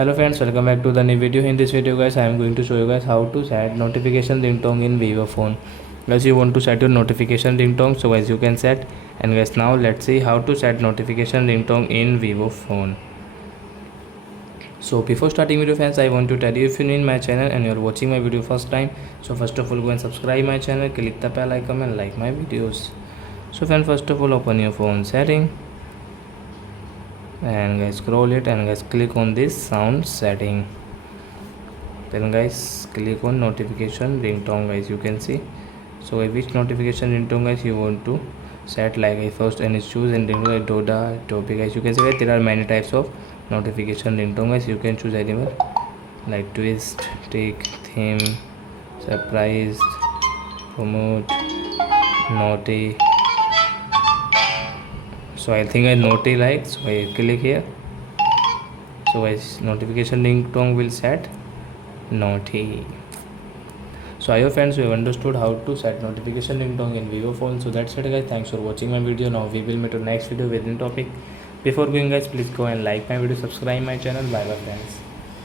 Hello friends, welcome back to the new video. In this video guys, I am going to show you guys how to set notification ringtone in Vivo phone. Guys, you want to set your notification ringtone, so guys you can set. And guys, now let's see how to set notification ringtone in Vivo phone. So before starting video friends, I want to tell you, if you're new in my channel and you're watching my video first time, so first of all go and subscribe my channel, click the bell icon and like my videos. So friends, first of all open your phone setting and guys scroll it and guys click on this sound setting, then guys click on notification ringtone. Guys you can see, so which notification ringtone guys you want to set, like first and choose and ringtone like doda topic. Guys you can see guys there are many types of notification ringtone. Guys you can choose anywhere like twist, tick, theme, surprise, promote, naughty. So I think I naughty like, so I click here. So guys notification ringtone will set naughty. So I hope friends you have understood how to set notification ringtone in Vivo phone. So that's it guys, thanks for watching my video. Now we will meet on next video with new topic. Before going guys, please go and like my video, subscribe my channel. Bye bye friends.